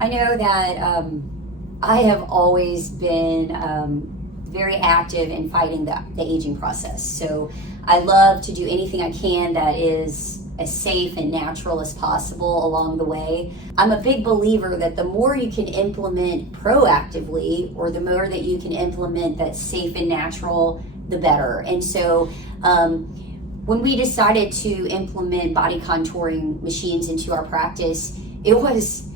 I know that I have always been very active in fighting the aging process. So I love to do anything I can that is as safe and natural as possible along the way. I'm a big believer that the more you can implement proactively, or the more that you can implement that's safe and natural, the better. And so when we decided to implement body contouring machines into our practice, it was,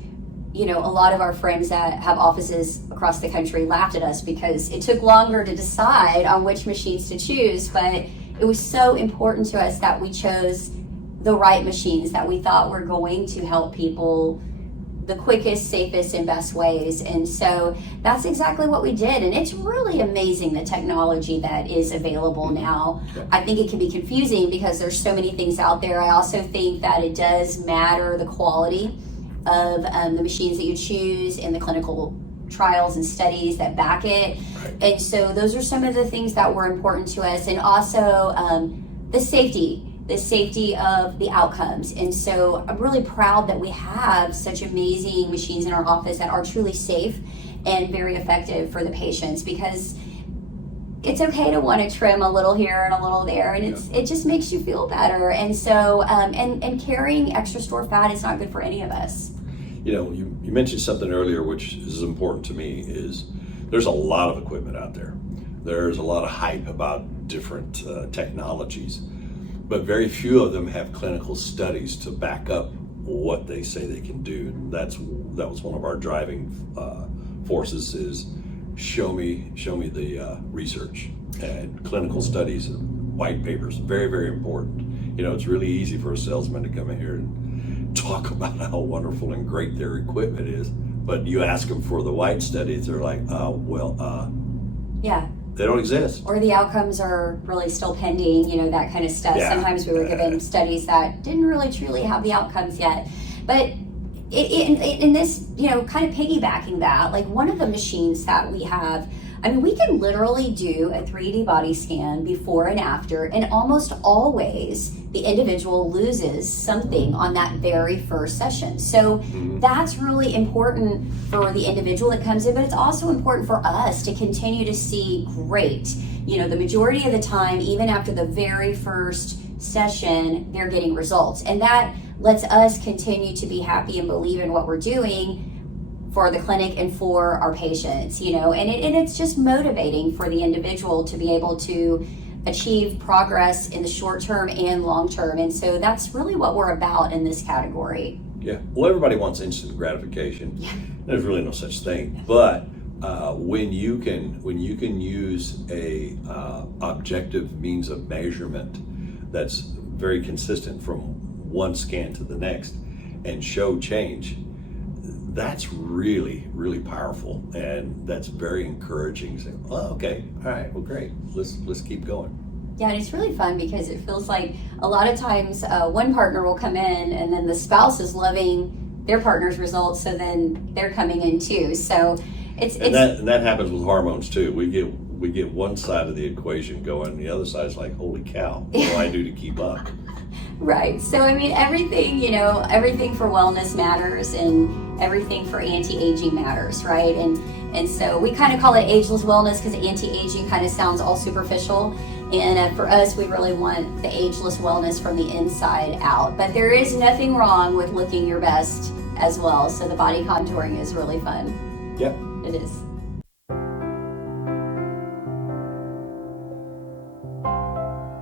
a lot of our friends that have offices across the country laughed at us because it took longer to decide on which machines to choose, but it was so important to us that we chose the right machines that we thought were going to help people the quickest, safest, and best ways. And so that's exactly what we did. And it's really amazing the technology that is available now. I think it can be confusing because there's so many things out there. I also think that it does matter the quality of the machines that you choose and the clinical trials and studies that back it. And so those are some of the things that were important to us. And also the safety of the outcomes. And so I'm really proud that we have such amazing machines in our office that are truly safe and very effective for the patients, because it's okay to want to trim a little here and a little there, and it just makes you feel better. And so and carrying extra store fat is not good for any of us. You mentioned something earlier which is important to me, is there's a lot of equipment out there. There's a lot of hype about different technologies, but very few of them have clinical studies to back up what they say they can do. That was one of our driving forces, is show me the research and clinical studies and white papers. Very, very important. It's really easy for a salesman to come in here and talk about how wonderful and great their equipment is, but you ask them for the white studies, they're like, yeah. They don't exist. Or the outcomes are really still pending, that kind of stuff. Yeah. Sometimes we were given studies that didn't really truly have the outcomes yet. But in this, kind of piggybacking that, like one of the machines that we have, we can literally do a 3D body scan before and after, and almost always the individual loses something on that very first session. So that's really important for the individual that comes in, but it's also important for us to continue to see great. The majority of the time, even after the very first session, they're getting results. And that lets us continue to be happy and believe in what we're doing for the clinic and for our patients, and it's just motivating for the individual to be able to achieve progress in the short term and long term. And so that's really what we're about in this category. Yeah, well, everybody wants instant gratification. Yeah. There's really no such thing. But when you can use a objective means of measurement that's very consistent from one scan to the next and show change, that's really, really powerful, and that's very encouraging. Say, oh, okay, all right, well, great. Let's keep going. Yeah, and it's really fun because it feels like a lot of times one partner will come in, and then the spouse is loving their partner's results, so then they're coming in too. So and that happens with hormones too. We get one side of the equation going, and the other side's like, holy cow, what do I do to keep up? Right. So everything, everything for wellness matters, and everything for anti-aging matters, right? And so we kind of call it ageless wellness because anti-aging kind of sounds all superficial. And for us, we really want the ageless wellness from the inside out. But there is nothing wrong with looking your best as well. So the body contouring is really fun. Yeah. It is.